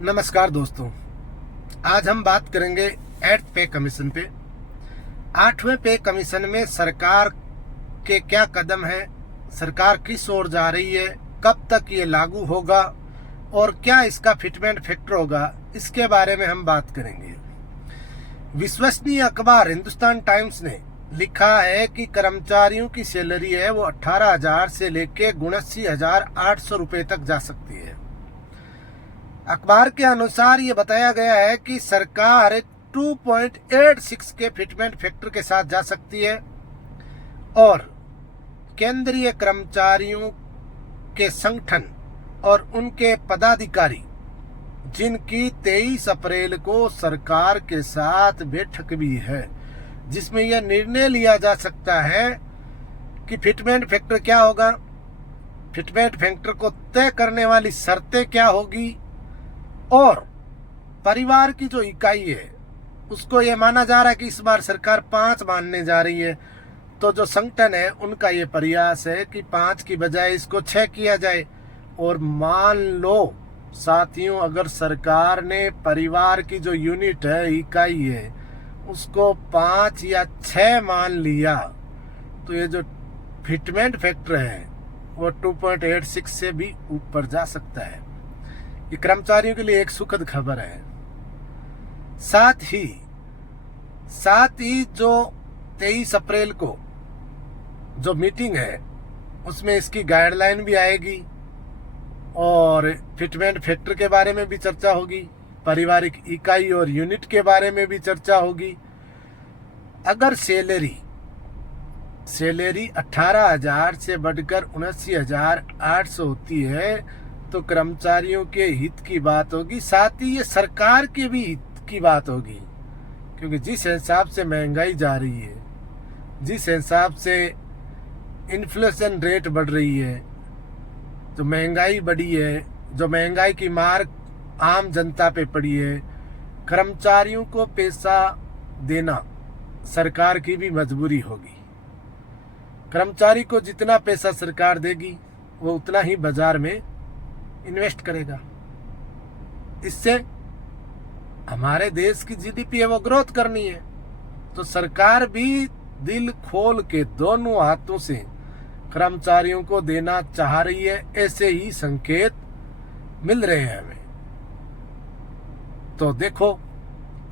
नमस्कार दोस्तों, आज हम बात करेंगे 8th पे कमीशन पे। 8वें पे कमीशन में सरकार के क्या कदम है, सरकार किस ओर जा रही है, कब तक ये लागू होगा और क्या इसका फिटमेंट फैक्टर होगा, इसके बारे में हम बात करेंगे। विश्वसनीय अखबार हिंदुस्तान टाइम्स ने लिखा है कि कर्मचारियों की सैलरी है वो 18,000 से लेके 79,800 रुपए तक जा सकती है। अखबार के अनुसार ये बताया गया है कि सरकार 2.86 के फिटमेंट फैक्टर के साथ जा सकती है और केंद्रीय कर्मचारियों के संगठन और उनके पदाधिकारी, जिनकी 23 अप्रैल को सरकार के साथ बैठक भी है, जिसमें यह निर्णय लिया जा सकता है कि फिटमेंट फैक्टर क्या होगा, फिटमेंट फैक्टर को तय करने वाली शर्तें क्या होगी और परिवार की जो इकाई है उसको ये माना जा रहा है कि इस बार सरकार 5 मानने जा रही है। तो जो संगठन है उनका ये प्रयास है कि 5 की बजाय इसको 6 किया जाए। और मान लो साथियों, अगर सरकार ने परिवार की जो यूनिट है, इकाई है, उसको 5 या 6 मान लिया तो ये जो फिटमेंट फैक्टर है वो 2.86 से भी ऊपर जा सकता है। ये कर्मचारियों के लिए एक सुखद खबर है। साथ ही जो 23 अप्रैल को जो मीटिंग है उसमें इसकी गाइडलाइन भी आएगी और फिटमेंट फैक्टर के बारे में भी चर्चा होगी, पारिवारिक इकाई और यूनिट के बारे में भी चर्चा होगी। अगर सैलरी 18,000 से बढ़कर 79,800 होती है तो कर्मचारियों के हित की बात होगी, साथ ही ये सरकार के भी हित की बात होगी। क्योंकि जिस हिसाब से महंगाई जा रही है, जिस हिसाब से इन्फ्लेशन रेट बढ़ रही है, जो महंगाई बढ़ी है, जो महंगाई की मार आम जनता पे पड़ी है, कर्मचारियों को पैसा देना सरकार की भी मजबूरी होगी। कर्मचारी को जितना पैसा सरकार देगी वो उतना ही बाजार में इन्वेस्ट करेगा। इससे हमारे देश की जीडीपी है वो ग्रोथ करनी है, तो सरकार भी दिल खोल के दोनों हाथों से कर्मचारियों को देना चाह रही है। ऐसे ही संकेत मिल रहे हैं हमें। तो देखो,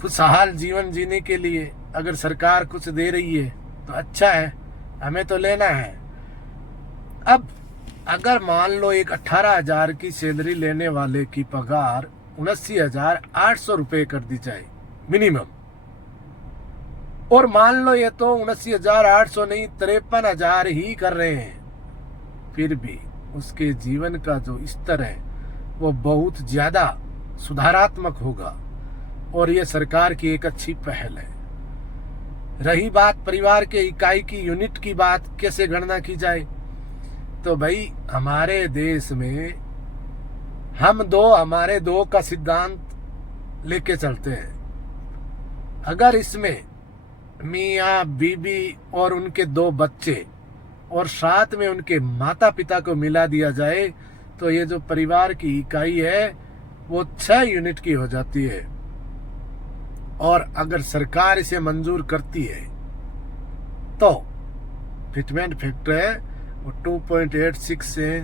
खुशहाल जीवन जीने के लिए अगर सरकार कुछ दे रही है तो अच्छा है, हमें तो लेना है। अब अगर मान लो एक 18,000 की सैलरी लेने वाले की पगार 79,800 रुपए कर दी जाए मिनिमम, और मान लो ये तो 79,800 नहीं 53,000 ही कर रहे हैं, फिर भी उसके जीवन का जो स्तर है वो बहुत ज्यादा सुधारात्मक होगा और ये सरकार की एक अच्छी पहल है। रही बात परिवार के इकाई की, यूनिट की बात, कैसे गणना की जाए, तो भाई हमारे देश में हमारे दो का सिद्धांत लेके चलते हैं। अगर इसमें मियाँ बीबी और उनके 2 बच्चे और साथ में उनके माता पिता को मिला दिया जाए तो ये जो परिवार की इकाई है वो 6 यूनिट की हो जाती है। और अगर सरकार इसे मंजूर करती है तो फिटमेंट फैक्टर है वो 2.86 से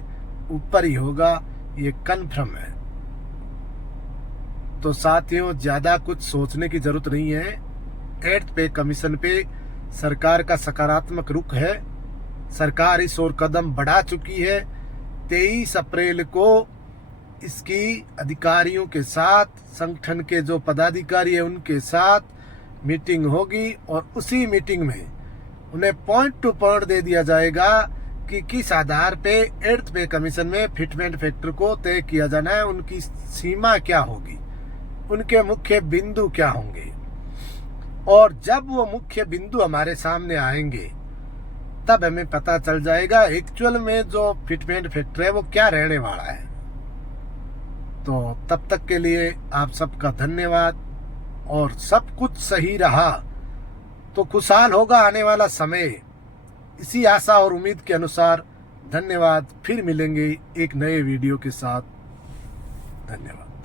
ऊपर ही होगा, ये कन्फर्म है। तो साथियों, ज्यादा कुछ सोचने की जरूरत नहीं है। 8th पे कमीशन पे सरकार का सकारात्मक रुख है। सरकार इस ओर कदम बढ़ा चुकी है। 23 अप्रैल को इसकी अधिकारियों के साथ, संगठन के जो पदाधिकारी है उनके साथ मीटिंग होगी और उसी मीटिंग में उन्हें पॉइंट टू पॉइंट दे दिया जाएगा कि किस आधार पे 8th पे कमीशन में फिटमेंट फैक्टर को तय किया जाना है, उनकी सीमा क्या होगी, उनके मुख्य बिंदु क्या होंगे। और जब वो मुख्य बिंदु हमारे सामने आएंगे तब हमें पता चल जाएगा एक्चुअल में जो फिटमेंट फैक्टर है वो क्या रहने वाला है। तो तब तक के लिए आप सबका धन्यवाद। और सब कुछ सही रहा तो खुशहाल होगा आने वाला समय, इसी आशा और उम्मीद के अनुसार धन्यवाद। फिर मिलेंगे एक नए वीडियो के साथ। धन्यवाद।